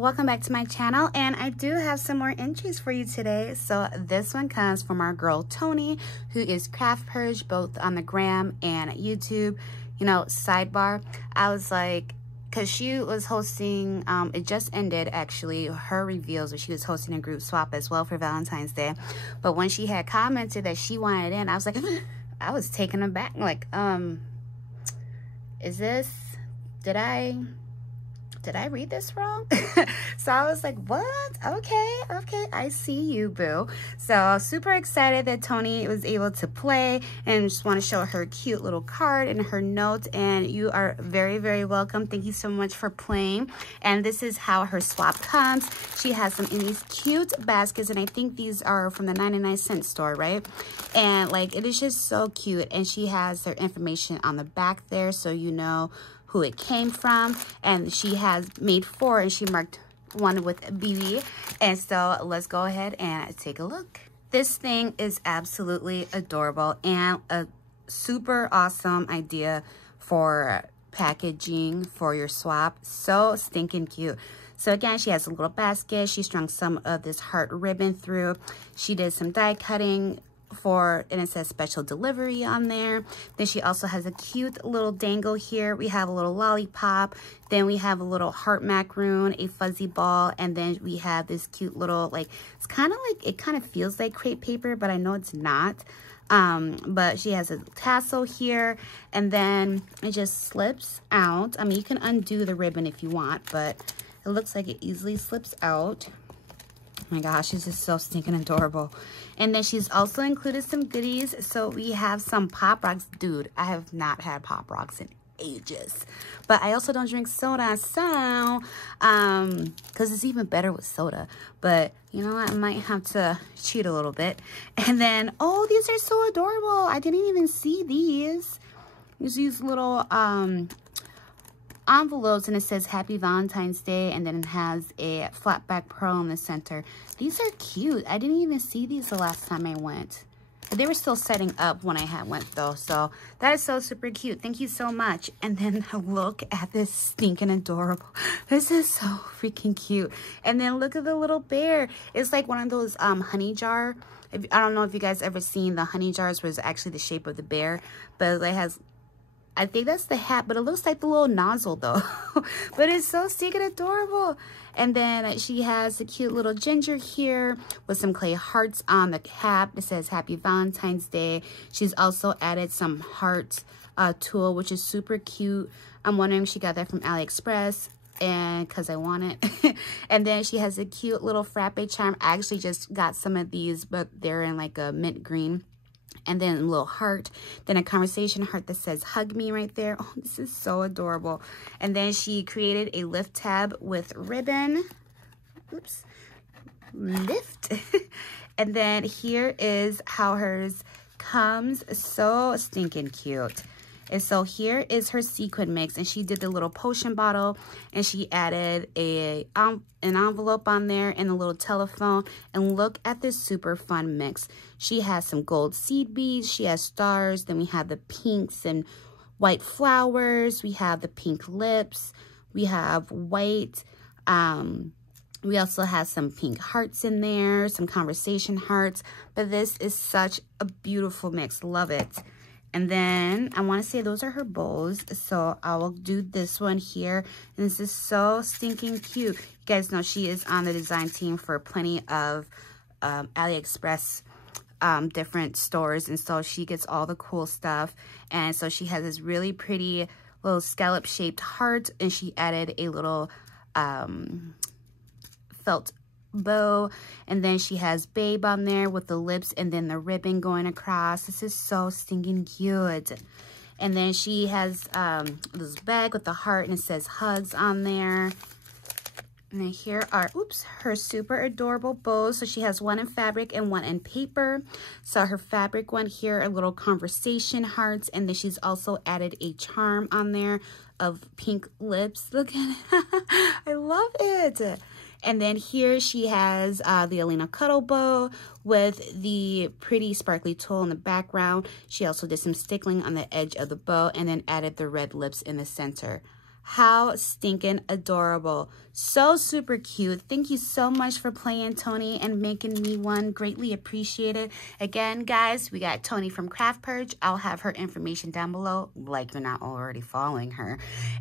welcome back to my channel, and I do have some more entries for you today. So this one comes from our girl Toni, who is Craft Purge both on the gram and YouTube. You know, sidebar, I was like, because she was hosting, it just ended actually, her reveals, where she was hosting a group swap as well for Valentine's Day. But when she had commented that she wanted in, I was like, I was taken aback, like, is this, did I read this wrong? So I was like, what? Okay, I see you, boo. So super excited that Toni was able to play, and just want to show her cute little card and her note. And you are very, very welcome. Thank you so much for playing. And this is how her swap comes. She has them in these cute baskets, and I think these are from the 99-cent store, right? And like, it is just so cute. And she has their information on the back there, so you know who it came from. And she has made 4, and she marked one with BB. And so let's go ahead and take a look. This thing is absolutely adorable and a super awesome idea for packaging for your swap. So stinking cute. So again, she has a little basket. She strung some of this heart ribbon through. She did some die cutting for, and it says special delivery on there. Then she also has a cute little dangle here. We have a little lollipop. Then we have a little heart macaroon, a fuzzy ball, and then we have this cute little, like, it's kind of like, it kind of feels like crepe paper, but I know it's not. But she has a tassel here, and then it just slips out. I mean, you can undo the ribbon if you want, but it looks like it easily slips out. Oh my gosh, this is so stinking adorable. And then she's also included some goodies. So we have some Pop Rocks. Dude, I have not had Pop Rocks in ages. But I also don't drink soda, so because it's even better with soda. But you know what, I might have to cheat a little bit. And then, oh, these are so adorable. I didn't even see these. There's these little envelopes, and it says Happy Valentine's Day, and then it has a flat back pearl in the center. These are cute. I didn't even see these the last time I went. They were still setting up when I went though, so that is so super cute. Thank you so much. And then look at this stinking adorable. This is so freaking cute. And then look at the little bear. It's like one of those honey jar. I don't know if you guys ever seen the honey jars where it's actually the shape of the bear, but it has, I think that's the hat, but it looks like the little nozzle though. But it's so stinking adorable. And then she has a cute little ginger here with some clay hearts on the cap. It says Happy Valentine's Day. She's also added some heart tulle, which is super cute. I'm wondering if she got that from AliExpress, and because I want it. And then she has a cute little frappe charm. I actually just got some of these, but they're in like a mint green. And then a little heart, then a conversation heart that says hug me right there. Oh, this is so adorable. And then she created a lift tab with ribbon. Oops, lift. And then here is how hers comes. So stinking cute. And so here is her sequin mix, and she did the little potion bottle, and she added an envelope on there and a little telephone. And look at this super fun mix. She has some gold seed beads, she has stars, then we have the pinks and white flowers, we have the pink lips, we have white, we also have some pink hearts in there, some conversation hearts. But this is such a beautiful mix, love it. And then I want to say those are her bows, so I will do this one here. And this is so stinking cute. You guys know she is on the design team for plenty of AliExpress different stores, and so she gets all the cool stuff. And so she has this really pretty little scallop shaped heart, and she added a little felt bow, and then she has babe on there with the lips and then the ribbon going across. This is so stinking cute. And then she has this bag with the heart, and it says hugs on there. And then here are, oops, her super adorable bows. So she has one in fabric and one in paper. So her fabric one here are little conversation hearts, and then she's also added a charm on there of pink lips. Look at it. I love it. And then here she has the Alina Cuddle bow with the pretty sparkly tulle in the background. She also did some stickling on the edge of the bow, and then added the red lips in the center. How stinking adorable. So super cute. Thank you so much for playing, Toni, and making me one. Greatly appreciated. Again, guys, we got Toni from Craft Purge. I'll have her information down below, like you're not already following her.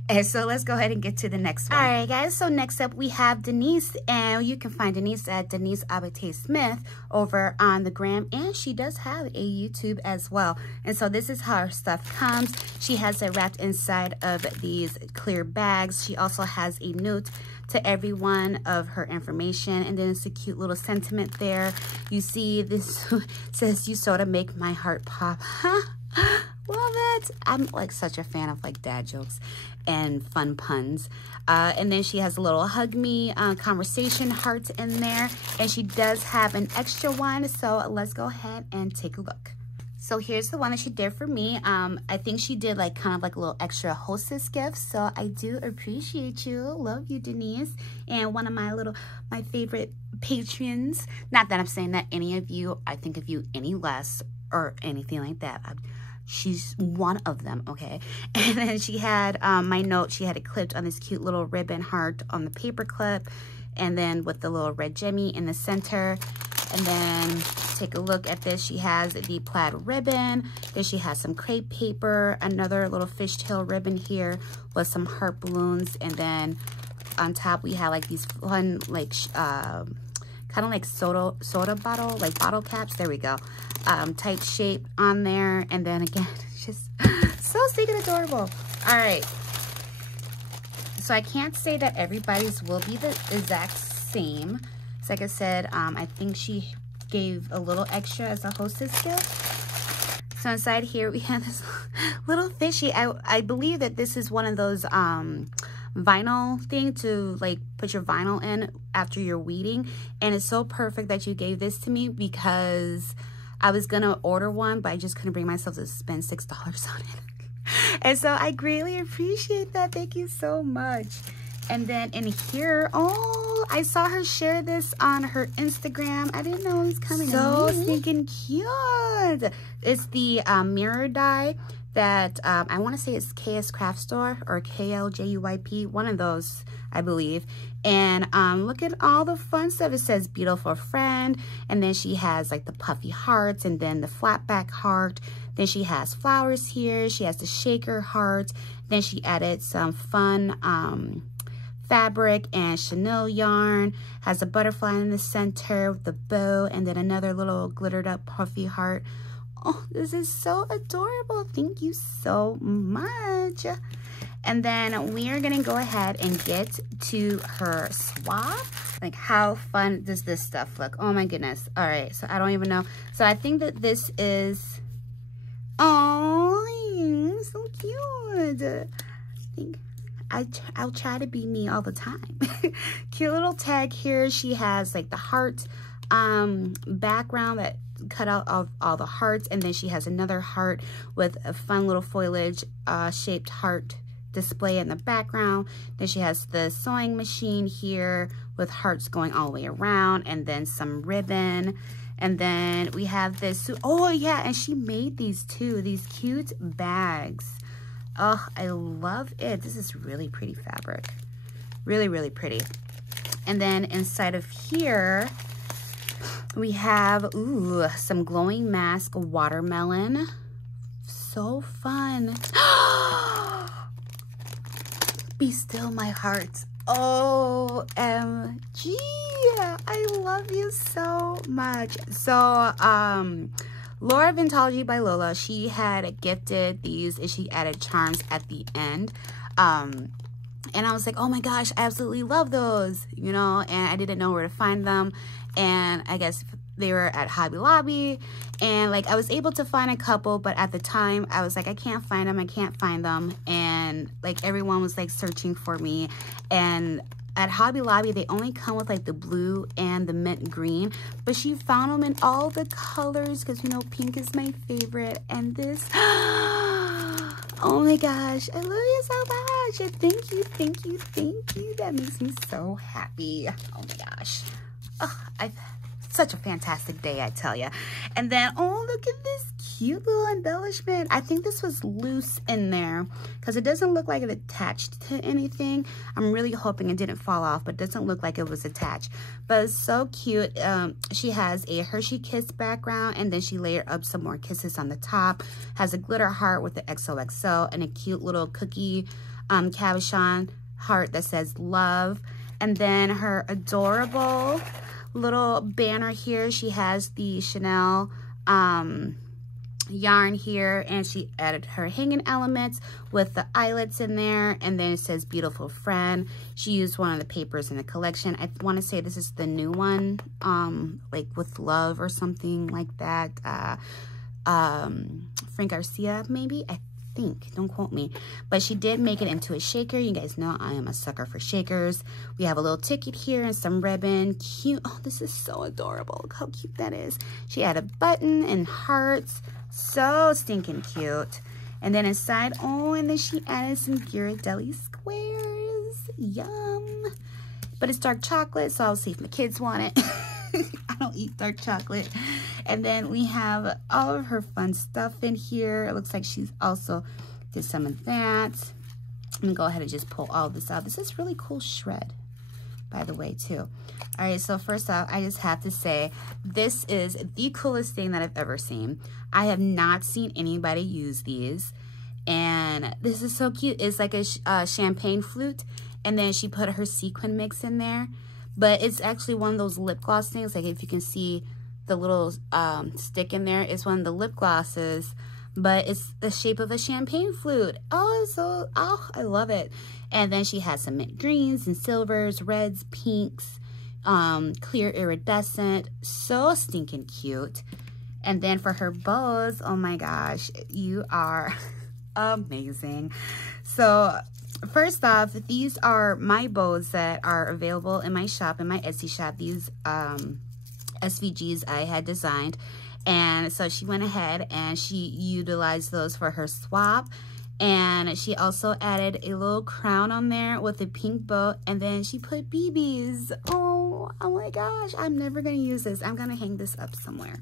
And so let's go ahead and get to the next one. All right, guys. So next up, we have Denise, and you can find Denise at Denise Abate-Smith over on the gram, and she does have a YouTube as well. And so this is how her stuff comes. She has it wrapped inside of these clear bags. She also has a note to every one of her information, and then it's a cute little sentiment there. You see this says, "You sort of make my heart pop." Love it. I'm like such a fan of like dad jokes and fun puns. And then she has a little hug me conversation heart in there, and she does have an extra one, so let's go ahead and take a look. So here's the one that she did for me. I think she did like kind of like a little extra hostess gift. So I do appreciate you. Love you, Denise. And one of my favorite patrons. Not that I'm saying that any of you, I think of you any less or anything like that. She's one of them, okay? And then she had my note. She had it clipped on this cute little ribbon heart on the paper clip. And then with the little red gemmy in the center. And then take a look at this. She has the plaid ribbon. Then she has some crepe paper, another little fishtail ribbon here with some heart balloons. And then on top we have like these fun, like kind of like soda bottle, like bottle caps. There we go. Type shape on there. And then again, it's just so stinking adorable. All right. So I can't say that everybody's will be the exact same. Like I said, I think she gave a little extra as a hostess gift. So inside here we have this little fishy. I believe that this is one of those vinyl thing to like put your vinyl in after you're weeding. And it's so perfect that you gave this to me because I was gonna order one, but I just couldn't bring myself to spend $6 on it. And so I greatly appreciate that. Thank you so much. And then in here, oh, I saw her share this on her Instagram. I didn't know it was coming. So stinking cute. It's the mirror die that I want to say it's KS Craft Store or KLJUYP, one of those, I believe. And look at all the fun stuff. It says beautiful friend, and then she has like the puffy hearts and then the flat back heart. Then she has flowers here. She has the shaker heart. Then she added some fun fabric and chenille yarn. Has a butterfly in the center with the bow, and then another little glittered up puffy heart. Oh, this is so adorable. Thank you so much. And then we are gonna go ahead and get to her swap. Like, how fun does this stuff look? Oh my goodness. All right, so I don't even know. So I think that this is, oh, so cute. I think I'll try to be me all the time. Cute little tag here. She has like the heart background that cut out all the hearts, and then she has another heart with a fun little foliage shaped heart display in the background. Then she has the sewing machine here with hearts going all the way around, and then some ribbon. And then we have this, oh yeah, and she made these too, these cute bags. Oh, I love it. This is really pretty fabric. Really, really pretty. And then inside of here, we have, ooh, some glowing mask watermelon. So fun. Be still, my heart. OMG. I love you so much. So, Laura Vintology by Lola, she had gifted these and she added charms at the end. And I was like, oh my gosh, I absolutely love those, you know, and I didn't know where to find them. And I guess they were at Hobby Lobby, and like I was able to find a couple, but at the time I was like, I can't find them. And like everyone was like searching for me, and at Hobby Lobby, they only come with like the blue and the mint green, but she found them in all the colors because, you know, pink is my favorite. And this, oh my gosh, I love you so much. And thank you, thank you, thank you. That makes me so happy. Oh my gosh. Oh, I've such a fantastic day, I tell you. And then, oh, look at this cute little embellishment. I think this was loose in there because it doesn't look like it attached to anything. I'm really hoping it didn't fall off, but it doesn't look like it was attached. But it's so cute. She has a Hershey Kiss background, and then she layered up some more kisses on the top. Has a glitter heart with the XOXO and a cute little cookie cabochon heart that says love. And then her adorable little banner here. She has the Chanel yarn here, and she added her hanging elements with the eyelets in there, and then it says beautiful friend. She used one of the papers in the collection. I want to say this is the new one, like with love or something like that. Frank Garcia, maybe, I think, don't quote me, but she did make it into a shaker. You guys know I am a sucker for shakers. We have a little ticket here and some ribbon. Cute. Oh, this is so adorable. Look how cute that is. She had a button and hearts. So stinking cute. And then inside, oh, and then she added some Ghirardelli squares. Yum. But it's dark chocolate, so I'll see if my kids want it. I don't eat dark chocolate. And then we have all of her fun stuff in here. It looks like she's also did some of that. I'm gonna go ahead and just pull all this out. This is really cool shred, by the way, too. All right, so first off, I just have to say, this is the coolest thing that I've ever seen. I have not seen anybody use these, and this is so cute. It's like a champagne flute, and then she put her sequin mix in there, but it's actually one of those lip gloss things. Like if you can see the little stick in there, it's one of the lip glosses, but it's the shape of a champagne flute. Oh, I love it. And then she has some mint greens and silvers, reds, pinks, clear iridescent, so stinking cute. And then for her bows, oh my gosh, you are amazing. So first off, these are my bows that are available in my shop, in my Etsy shop. These SVGs I had designed, and so she went ahead and she utilized those for her swap. And she also added a little crown on there with a pink bow, and then she put BBs. Oh my gosh, I'm never gonna use this. I'm gonna hang this up somewhere.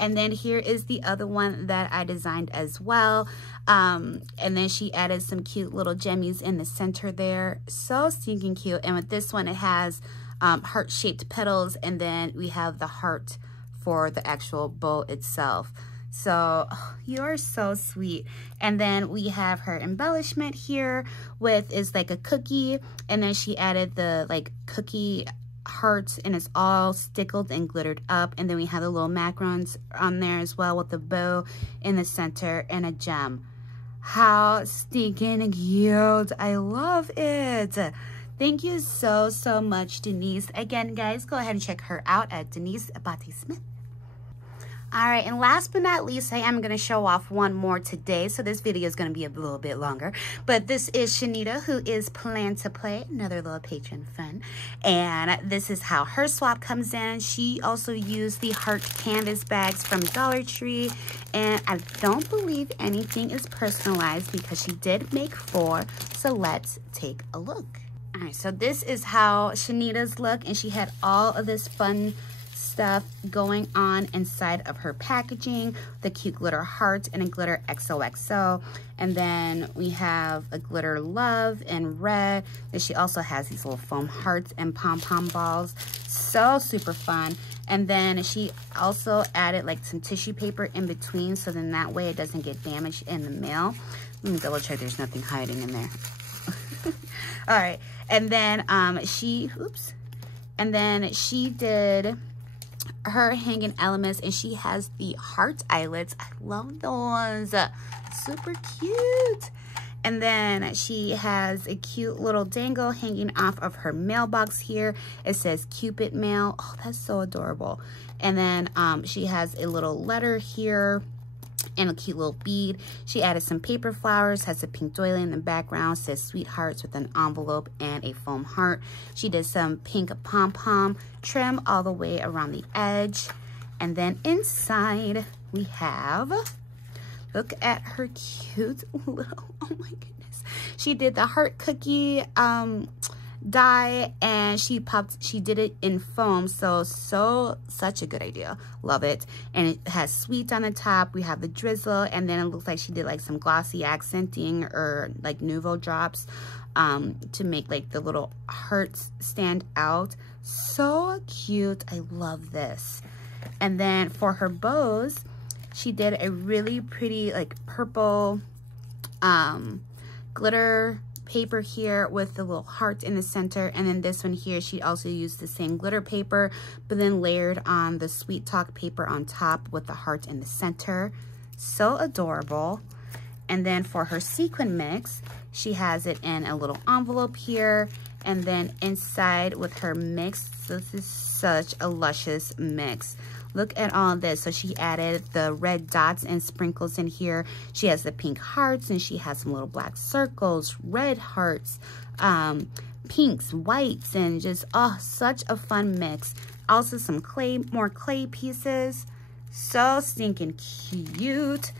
And then here is the other one that I designed as well. And then she added some cute little gemmies in the center there. So stinking cute. And with this one, it has heart-shaped petals, and then we have the heart for the actual bow itself. So you are so sweet. And then we have her embellishment here with is like a cookie, and then she added the like cookie hearts, and it's all stickled and glittered up. And then we have the little macarons on there as well with the bow in the center and a gem. How stinking cute. I love it. Thank you so much, Denise. Again, guys, go ahead and check her out at Denise Abate-Smith. All right, and last but not least, I am going to show off one more today. So this video is going to be a little bit longer. But this is Shenita, who is Plan.2.Play, another little patron fun. And this is how her swap comes in. She also used the heart canvas bags from Dollar Tree. And I don't believe anything is personalized because she did make 4. So let's take a look. All right, so this is how Shenita's look. And she had all of this fun stuff going on inside of her packaging, the cute glitter hearts and a glitter XOXO. And then we have a glitter love in red. Then she also has these little foam hearts and pom-pom balls. So super fun. And then she also added like some tissue paper in between, so then that way it doesn't get damaged in the mail. Let me double check there's nothing hiding in there. All right. And then she did her hanging elements, and she has the heart eyelets. I love those. Super cute. And then she has a cute little dangle hanging off of her mailbox here. It says Cupid Mail. Oh, that's so adorable. And then she has a little letter here and a cute little bead. She added some paper flowers, has a pink doily in the background, says sweethearts with an envelope and a foam heart. She did some pink pom-pom trim all the way around the edge. And then inside we have, look at her cute little, oh my goodness. She did the heart cookie die, and she did it in foam. Such a good idea. Love it. And it has sweet on the top. We have the drizzle, and then it looks like she did like some glossy accenting or like Nouveau drops to make like the little hearts stand out. So cute. I love this. And then for her bows, she did a really pretty like purple glitter paper here with the little heart in the center. And then this one here, she also used the same glitter paper, but then layered on the Sweet Talk paper on top with the heart in the center. So adorable. And then for her sequin mix, she has it in a little envelope here, and then inside with her mix. This is such a luscious mix. Look at all this. So she added the red dots and sprinkles in here. She has the pink hearts, and she has some little black circles, red hearts, pinks, whites, and just, oh, such a fun mix. Also some more clay pieces. So stinking cute.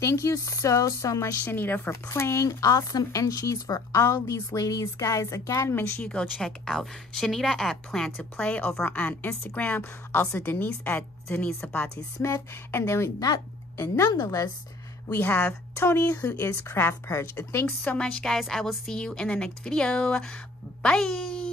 Thank you so much, Shenita, for playing. Awesome entries for all these ladies. Guys, again, make sure you go check out Shenita at Plan.2.Play over on Instagram. Also Denise at Denise Abate-Smith. And then nonetheless, we have Toni, who is Craft Purge. Thanks so much, guys. I will see you in the next video. Bye.